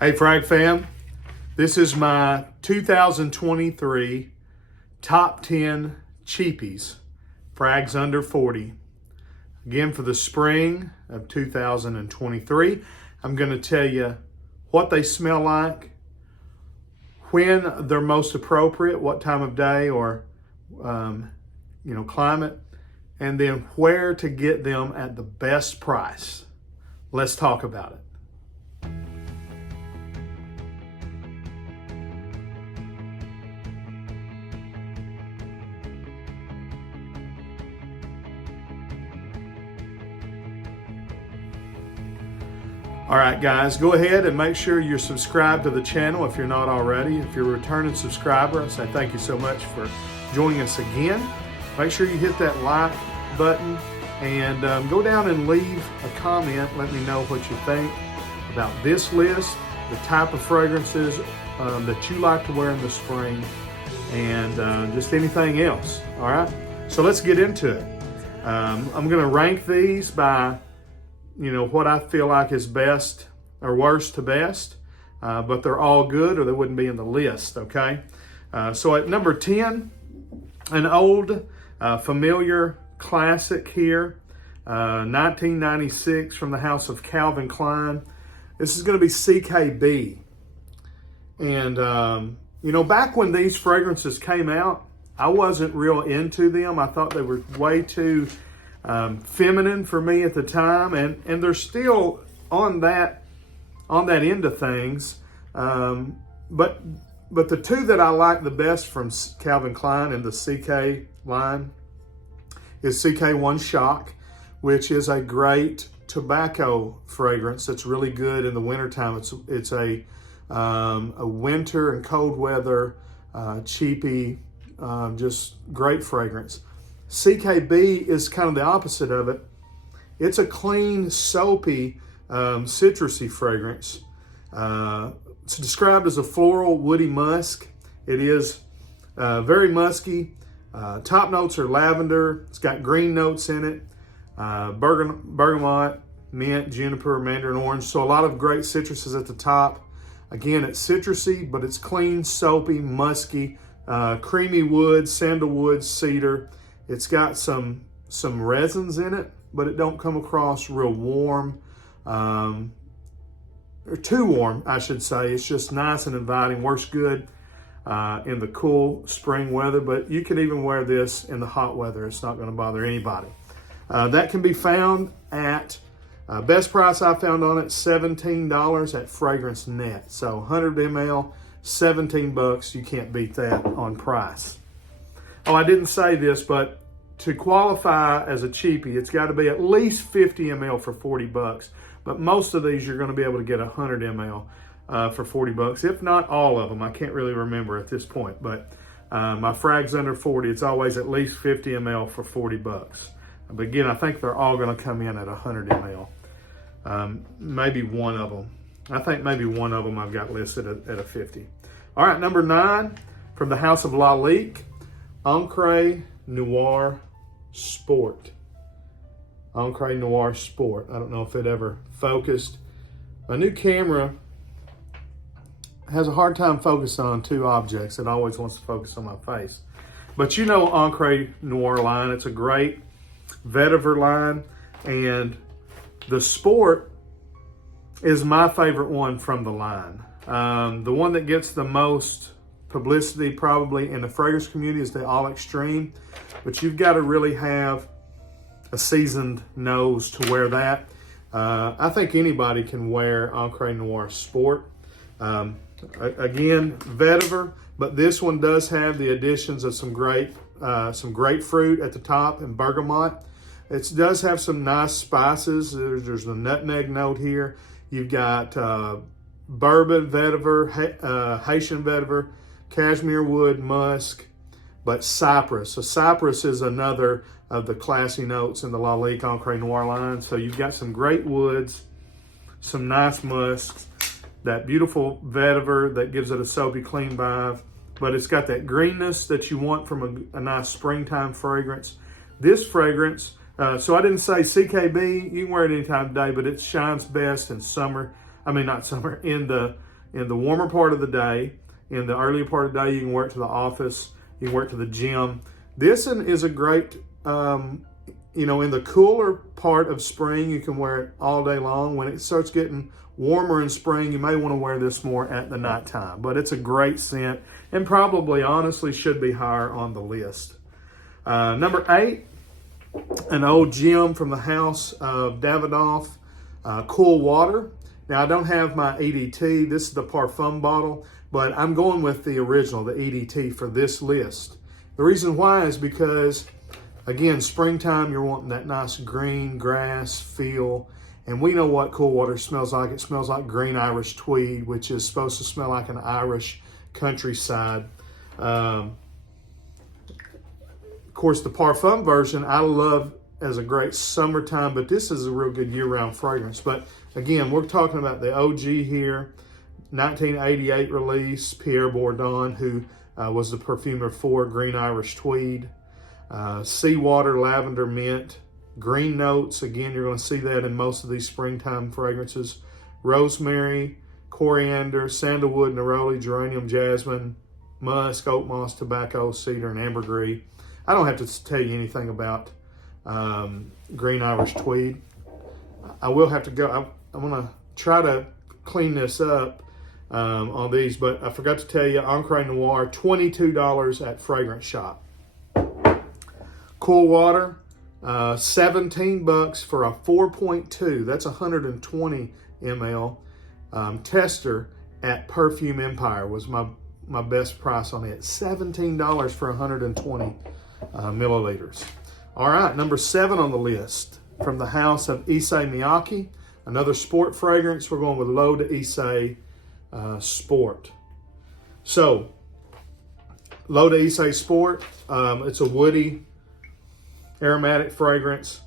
Hey Frag fam, this is my 2023 top 10 cheapies, Frags under 40. Again, for the spring of 2023, I'm going to tell you what they smell like, when they're most appropriate, what time of day or climate, and then where to get them at the best price. Let's talk about it. All right, guys, go ahead and make sure you're subscribed to the channel if you're not already. If you're a returning subscriber, I say thank you so much for joining us again. Make sure you hit that like button and go down and leave a comment. Let me know what you think about this list, the type of fragrances that you like to wear in the spring, and just anything else. All right, so let's get into it. I'm going to rank these by what I feel like is best or worst to best, but they're all good or they wouldn't be in the list, okay? So at number 10, an old familiar classic here, 1996 from the house of Calvin Klein. This is going to be CKB. And, back when these fragrances came out, I wasn't real into them. I thought they were way too feminine for me at the time, and they're still on that end of things. But the two that I like the best from Calvin Klein and the CK line is CK1 Shock, which is a great tobacco fragrance that's really good in the wintertime. It's a winter and cold weather cheapy, just great fragrance. CKB is kind of the opposite of it. It's a clean, soapy, citrusy fragrance. It's described as a floral, woody musk. It is very musky. Top notes are lavender. It's got green notes in it. Bergamot, mint, juniper, mandarin orange. So a lot of great citruses at the top. Again, it's citrusy, but it's clean, soapy, musky, creamy wood, sandalwood, cedar. It's got some resins in it, but it don't come across real warm, or too warm, I should say. It's just nice and inviting, works good in the cool spring weather, but you could even wear this in the hot weather. It's not gonna bother anybody. That can be found at, best price I found on it, $17 at Fragrance Net. So 100 ml, 17 bucks. You can't beat that on price. Oh, I didn't say this, but to qualify as a cheapie, it's got to be at least 50 ml for 40 bucks. But most of these, you're going to be able to get 100 ml for 40 bucks, if not all of them. I can't really remember at this point, but my Frags under 40, it's always at least 50 ml for 40 bucks. But again, I think they're all going to come in at 100 ml. Maybe one of them. I think maybe one of them I've got listed at a 50. All right, number 9 from the house of Lalique. Encre Noir Sport. Encre Noir Sport. I don't know if it ever focused. My new camera has a hard time focusing on two objects. It always wants to focus on my face. But Encre Noir line, it's a great vetiver line. And the Sport is my favorite one from the line. The one that gets the most publicity probably in the fragrance community is the All Extreme, but you've got to really have a seasoned nose to wear that. I think anybody can wear Encre Noir Sport. Again, vetiver, but this one does have the additions of some grapefruit at the top and bergamot. It does have some nice spices. There's a nutmeg note here. You've got bourbon vetiver, Haitian vetiver, cashmere wood, musk, but cypress. So cypress is another of the classy notes in the Lalique Encre Noir line. So you've got some great woods, some nice musks, that beautiful vetiver that gives it a soapy, clean vibe, but it's got that greenness that you want from a nice springtime fragrance. This fragrance, so I didn't say CKB, you can wear it any time of day, but it shines best in summer I mean, not summer, in the warmer part of the day. In the earlier part of the day, you can wear it to the office. You can wear it to the gym. This one is a great, you know, in the cooler part of spring, you can wear it all day long. When it starts getting warmer in spring, you may want to wear this more at the nighttime. But it's a great scent and probably, honestly, should be higher on the list. Number 8, an old gem from the house of Davidoff, Cool Water. Now, I don't have my EDT. This is the Parfum bottle, but I'm going with the original, the EDT, for this list. The reason why is because, again, springtime, you're wanting that nice green grass feel. And we know what Cool Water smells like. It smells like green Irish tweed, which is supposed to smell like an Irish countryside. Of course, the Parfum version I love as a great summertime, but this is a real good year-round fragrance. But again, we're talking about the OG here, 1988 release, Pierre Bourdon, who was the perfumer for green Irish tweed. Seawater, lavender, mint. Green notes, again, you're going to see that in most of these springtime fragrances. Rosemary, coriander, sandalwood, neroli, geranium, jasmine, musk, oak moss, tobacco, cedar, and ambergris. I don't have to tell you anything about green Irish tweed. I will have to go. I'm going to try to clean this up on these, but I forgot to tell you, Encre Noir, $22 at Fragrance Shop. Cool Water, $17 for a 4.2. That's 120 ml tester at Perfume Empire was my best price on it. $17 for 120 milliliters. All right, number 7 on the list from the house of Issey Miyake, another sport fragrance. We're going with L'Eau d'Issey Sport. So, L'Eau d'Issey Sport, it's a woody aromatic fragrance.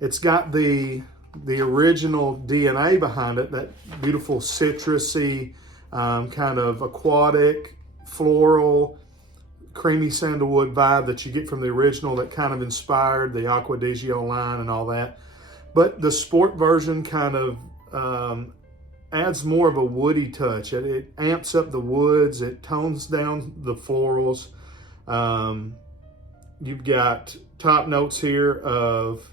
It's got the original DNA behind it, that beautiful citrusy, kind of aquatic, floral, creamy sandalwood vibe that you get from the original that kind of inspired the Acqua di Gio line and all that. But the sport version kind of adds more of a woody touch. It amps up the woods. It tones down the florals. You've got top notes here of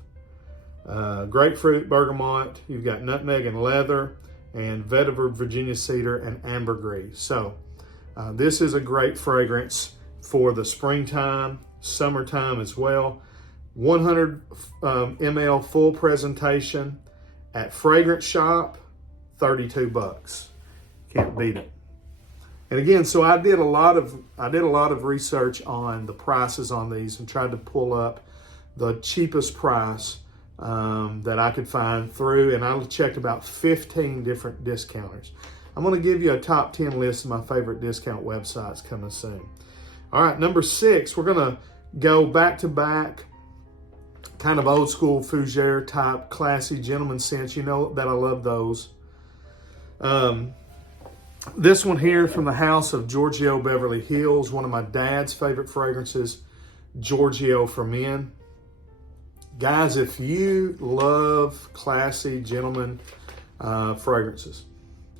grapefruit, bergamot. You've got nutmeg and leather, and vetiver, Virginia cedar, and ambergris. So this is a great fragrance for the springtime, summertime as well. 100 ml full presentation at Fragrance Shop, $32. Can't beat it. And again, so I did a lot of research on the prices on these and tried to pull up the cheapest price that I could find through, and I checked about 15 different discounters. I'm going to give you a top 10 list of my favorite discount websites coming soon. All right, number 6, we're going to go back to back, kind of old school fougere type, classy gentleman scents. You know that I love those. This one here from the house of Giorgio Beverly Hills, one of my dad's favorite fragrances, Giorgio for Men. Guys, if you love classy gentleman fragrances,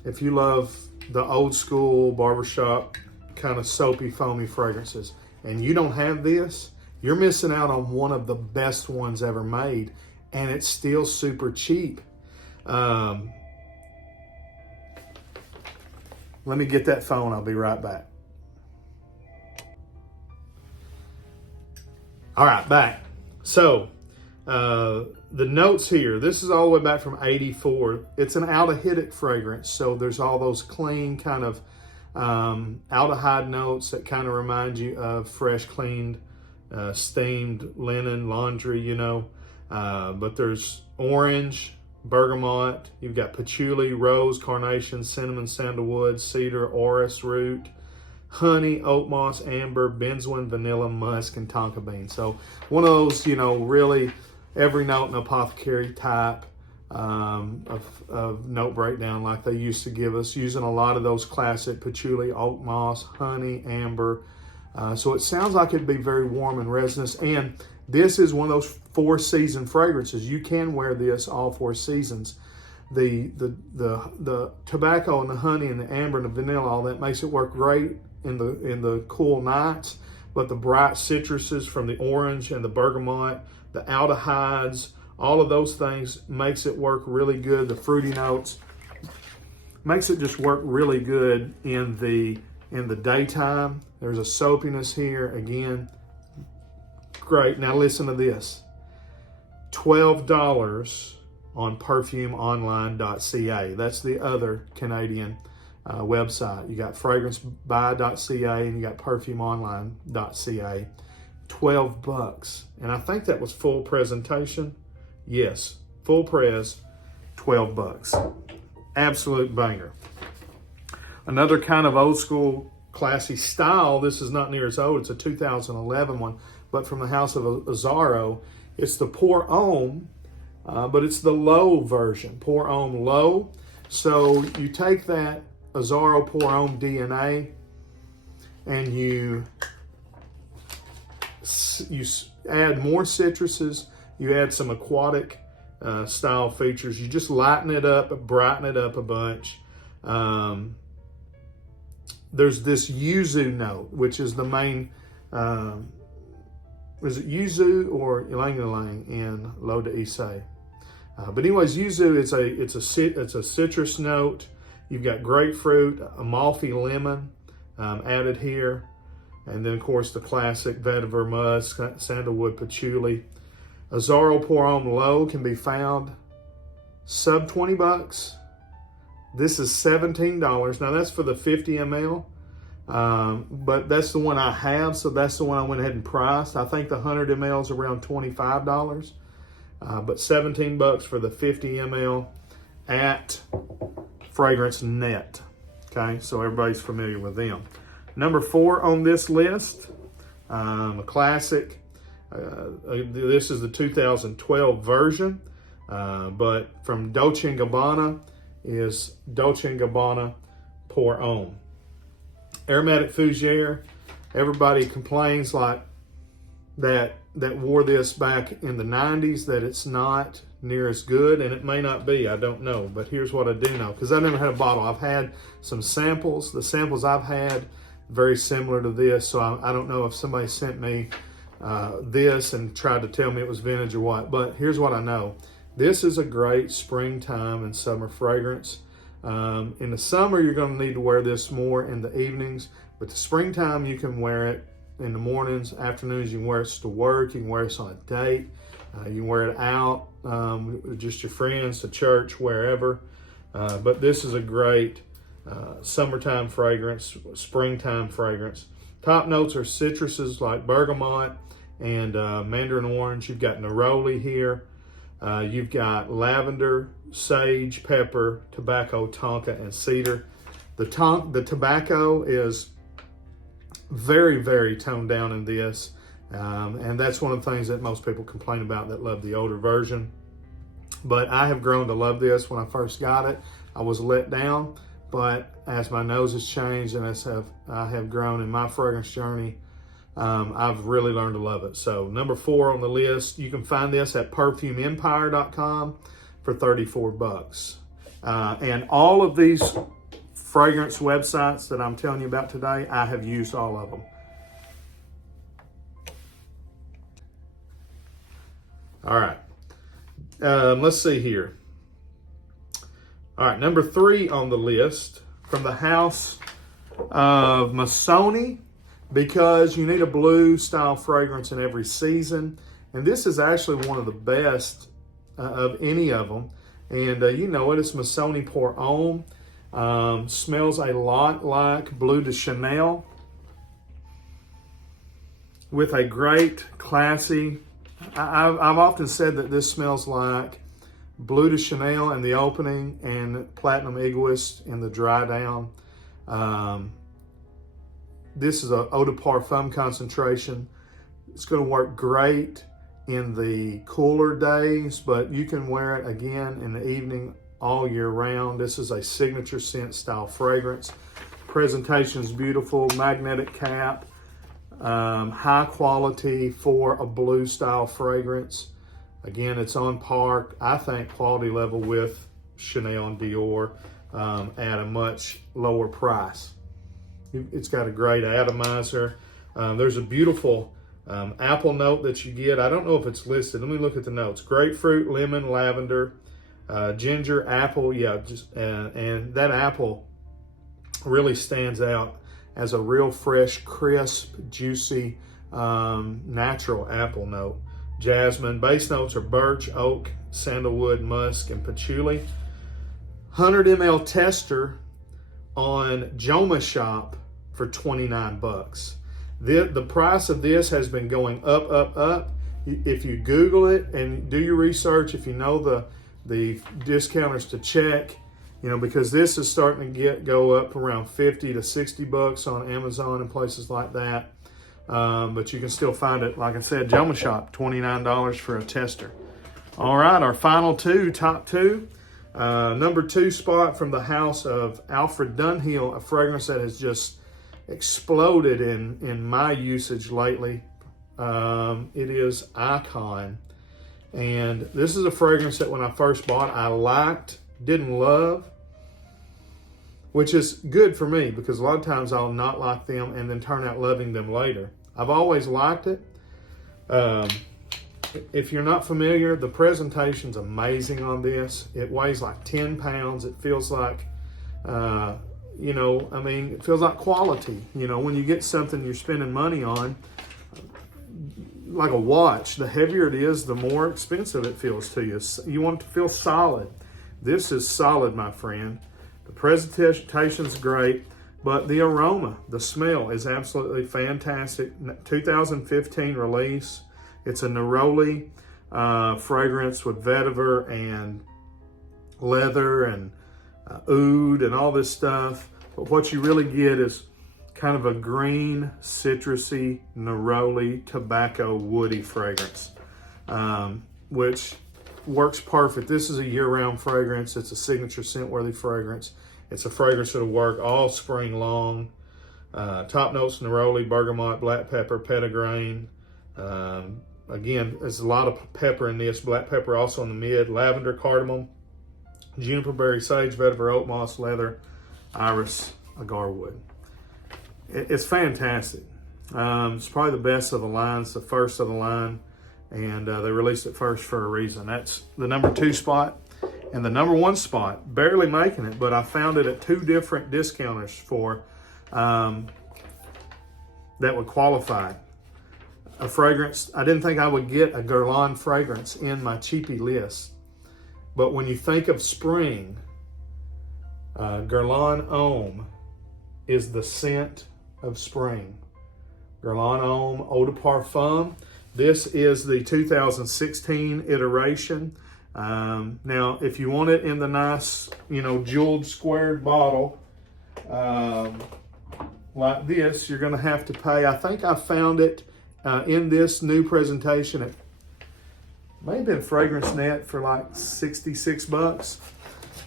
if you love the old school barbershop kind of soapy, foamy fragrances, and you don't have this, you're missing out on one of the best ones ever made, and it's still super cheap. Let me get that phone. I'll be right back. All right, back. So, the notes here, this is all the way back from 84. It's an aldehydic fragrance, so there's all those clean kind of aldehyde notes that kind of remind you of fresh, cleaned, steamed linen, laundry, you know. But there's orange, bergamot, you've got patchouli, rose, carnation, cinnamon, sandalwood, cedar, orris root, honey, oak moss, amber, benzoin, vanilla, musk, and tonka bean. So one of those, you know, really every note an apothecary type of note breakdown like they used to give us, using a lot of those classic patchouli, oak moss, honey, amber. So it sounds like it'd be very warm and resinous. And this is one of those 4-season fragrances. You can wear this all 4 seasons. the tobacco and the honey and the amber and the vanilla, all that makes it work great in the cool nights. But the bright citruses from the orange and the bergamot, the aldehydes, all of those things makes it work really good. The fruity notes makes it just work really good in the daytime. There's a soapiness here again. Great. Now listen to this. $12 on perfumeonline.ca. That's the other Canadian website. You got fragrancebuy.ca and you got perfumeonline.ca. $12. And I think that was full presentation. Yes, full pres, $12. Absolute banger. Another kind of old school classy style. This is not near as old. It's a 2011 one, but from the house of Azzaro. It's the Pour Homme, but it's the low version, Pour Homme Low. So you take that Azzaro Pour Homme DNA and you add more citruses, you add some aquatic style features. You just lighten it up, brighten it up a bunch. There's this yuzu note, which is the main, is it yuzu or ylang ylang in L'Eau d'Issei? But anyways, yuzu, it's a citrus note. You've got grapefruit, Amalfi lemon added here. And then, of course, the classic vetiver musk, sandalwood patchouli. Azzaro Pour Homme Low can be found sub $20. This is $17. Now, that's for the 50 ml. But that's the one I have, so that's the one I went ahead and priced. I think the 100 ml is around $25. But $17 for the 50 ml at Fragrance Net. Okay, so everybody's familiar with them. Number 4 on this list, a classic. This is the 2012 version, but from Dolce Gabbana is Dolce Gabbana Pour Homme. Aromatic Fougere. Everybody complains like that wore this back in the 90s that it's not near as good, and it may not be, I don't know. But here's what I do know, because I never had a bottle. I've had some samples. The samples I've had very similar to this, so I don't know if somebody sent me this and tried to tell me it was vintage or what, but here's what I know. This is a great springtime and summer fragrance. In the summer, you're going to need to wear this more in the evenings, but the springtime, you can wear it in the mornings, afternoons. You can wear it to work, you can wear it on a date, you can wear it out, just your friends, to church, wherever. But this is a great summertime fragrance, springtime fragrance. Top notes are citruses like bergamot and mandarin orange. You've got neroli here. You've got lavender, sage, pepper, tobacco, tonka, and cedar. The tobacco is very, very toned down in this. And that's one of the things that most people complain about that love the older version. But I have grown to love this. When I first got it, I was let down. But as my nose has changed and I have grown in my fragrance journey, I've really learned to love it. So number 4 on the list, you can find this at perfumempire.com for $34. And all of these fragrance websites that I'm telling you about today, I have used all of them. All right, let's see here. All right, number 3 on the list, from the house of Missoni, because you need a blue style fragrance in every season. And this is actually one of the best of any of them. And you know it, it's Missoni Pour Homme. Smells a lot like Bleu de Chanel, with a great, classy, I've often said that this smells like Bleu de Chanel in the opening and Platinum Egoist in the dry down. This is a eau de parfum concentration. It's going to work great in the cooler days, but you can wear it again in the evening all year round. This is a signature scent style fragrance. Presentation is beautiful, magnetic cap, high quality for a blue style fragrance. Again, it's on par, I think, quality level with Chanel and Dior at a much lower price. It's got a great atomizer. There's a beautiful apple note that you get. I don't know if it's listed. Let me look at the notes. Grapefruit, lemon, lavender, ginger, apple. Yeah, and that apple really stands out as a real fresh, crisp, juicy, natural apple note. Jasmine. Base notes are birch, oak, sandalwood, musk, and patchouli. 100 ml tester on Joma Shop for 29 bucks. The price of this has been going up, up, up. If you Google it and do your research, if you know the discounters to check, you know, because this is starting to go up around 50 to 60 bucks on Amazon and places like that. But you can still find it, like I said, Joma Shop, $29 for a tester. All right, our final two, top two. Number 2 spot from the house of Alfred Dunhill, a fragrance that has just exploded in my usage lately. It is Icon. And this is a fragrance that when I first bought, I liked, didn't love, which is good for me because a lot of times I'll not like them and then turn out loving them later. I've always liked it. If you're not familiar, the presentation's amazing on this. It weighs like 10 pounds. It feels like, you know, I mean, it feels like quality. You know, when you get something you're spending money on, like a watch, the heavier it is, the more expensive it feels to you. You want it to feel solid. This is solid, my friend. The presentation's great, but the aroma, the smell is absolutely fantastic. 2015 release. It's a neroli fragrance with vetiver and leather and oud and all this stuff. But what you really get is kind of a green, citrusy, neroli, tobacco, woody fragrance, which works perfect. This is a year-round fragrance. It's a signature scent-worthy fragrance. It's a fragrance that'll work all spring long. Top notes, neroli, bergamot, black pepper, petitgrain. Again, there's a lot of pepper in this. Black pepper also in the mid. Lavender, cardamom, juniper berry, sage, vetiver, oak moss, leather, iris, agar wood. It's fantastic. It's probably the best of the line. It's the first of the line, and they released it first for a reason. That's the number 2 spot. And the number 1 spot, barely making it, but I found it at 2 different discounters for that would qualify. A fragrance, I didn't think I would get a Garland fragrance in my cheapie list. But when you think of spring, Garland Ohm is the scent of spring. Garland Ohm Eau de Parfum. This is the 2016 iteration. Now, if you want it in the nice, you know, jeweled squared bottle, like this, you're going to have to pay. I think I found it in this new presentation. It may have been Fragrance Net for like 66 bucks,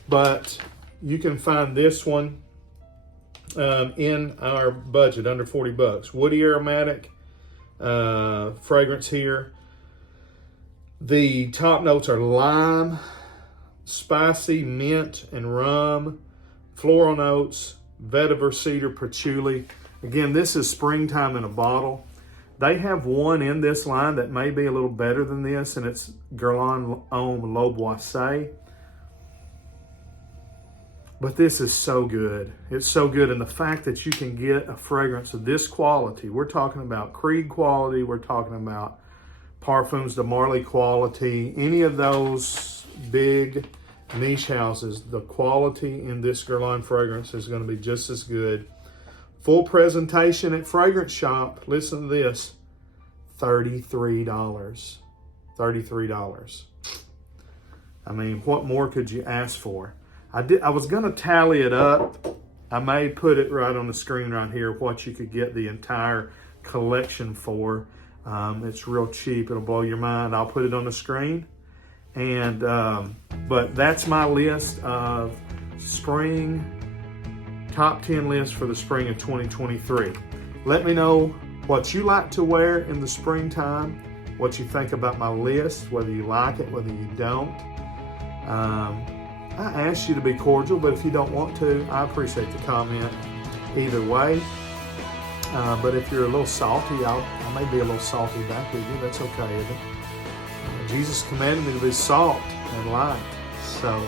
but you can find this one in our budget under 40 bucks. Woody aromatic fragrance here. The top notes are lime, spicy, mint, and rum. Floral notes, vetiver, cedar, patchouli. Again, this is springtime in a bottle. They have one in this line that may be a little better than this, and it's Garland Ohm Low Boissé. But this is so good. It's so good. And the fact that you can get a fragrance of this quality, we're talking about Creed quality, we're talking about Parfums de Marly quality, any of those big niche houses, the quality in this Garland fragrance is going to be just as good. Full presentation at Fragrance Shop. Listen to this, $33. $33. I mean, what more could you ask for? I was going to tally it up. I may put it right on the screen right here, what you could get the entire collection for. It's real cheap. It'll blow your mind. I'll put it on the screen. And but that's my list of spring top 10 list for the spring of 2023. Let me know what you like to wear in the springtime, what you think about my list, whether you like it, whether you don't. I ask you to be cordial, but if you don't want to, I appreciate the comment either way. But if you're a little salty, I may be a little salty back with you. That's okay, isn't it? Jesus commanded me to be salt and light. So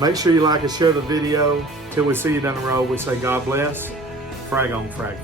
make sure you like and share the video. Till we see you down the road, we say God bless. Frag on, frag.